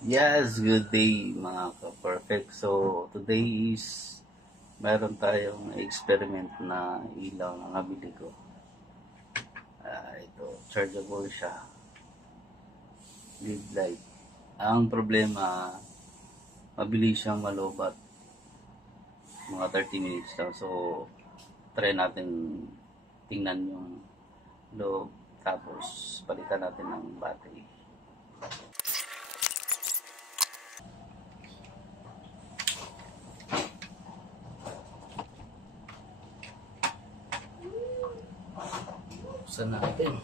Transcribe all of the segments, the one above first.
Yes, good day mga ka-perfect. So, today is meron tayong experiment na ilaw na nabili ko. Ito, chargeable siya. Lead light. Ang problema, mabilis siyang malobat. Mga 30 minutes lang. So, try natin tingnan yung loob. Tapos, palitan natin ng battery. Buksan natin.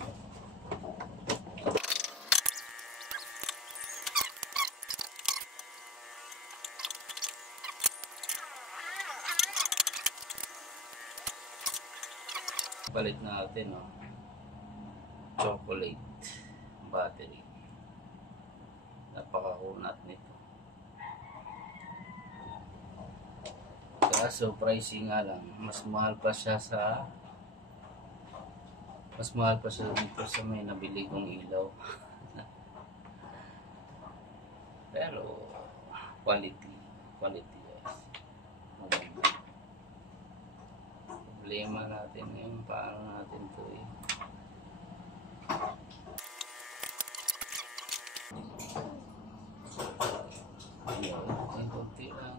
Palit natin, no? Chocolate battery. Napakakunat nito. Kaso pricing nga lang, mas mahal pa siya dito sa may nabili kong ilaw. Pero quality guys. Maganda. Problema natin yung paano natin to Ayan, konti lang.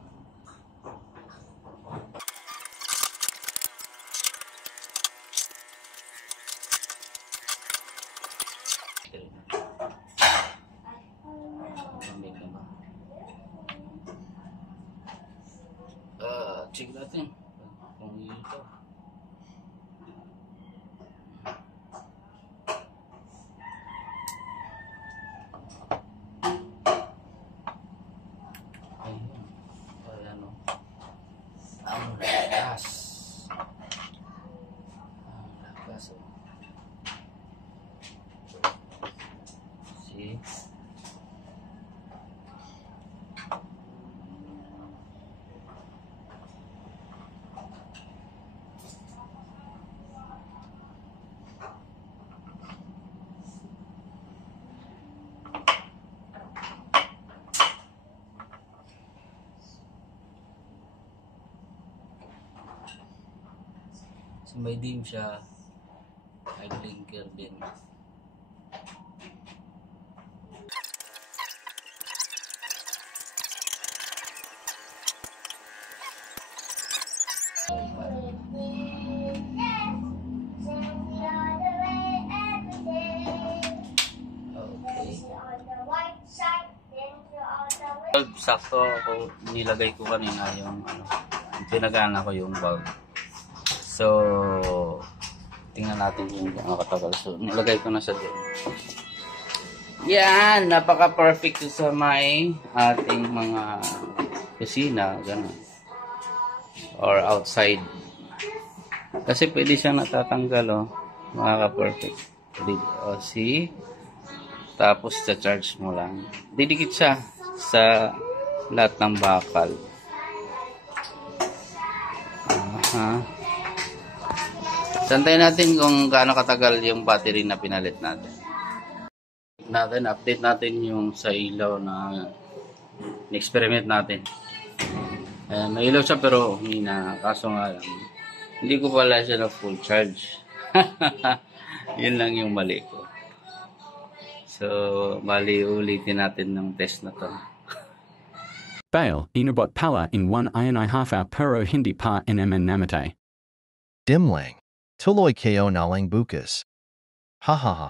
Check natin kung ito. Ayan o. Ang lakas o. See? So may dim siya, may blinker din. Sakto ako, nilagay ko kanina yung pinagana ko yung bulb. So, tingnan natin kung gaano katagal. So, nilagay ko na siya din. Yan, napaka-perfect sa may ating mga kusina, gano'n. Or outside. Kasi pwede siyang natatanggal, oh. Mga ka-perfect. O, see? Tapos, charge mo lang. Didikit siya sa lahat ng bakal. Santayin natin kung gaano katagal yung battery na pinalit natin. Update natin yung sa ilaw na experiment natin. May ilaw siya pero humina. Kaso nga lang, hindi ko pala siya na full charge. Yun lang yung mali ko. So, bali ulitin natin ng test na to. Bail, inabot pala in 1.5 hour pero hindi pa naman namatay. Dimlang. Tuloy kayo nalang bukas. Ha ha ha.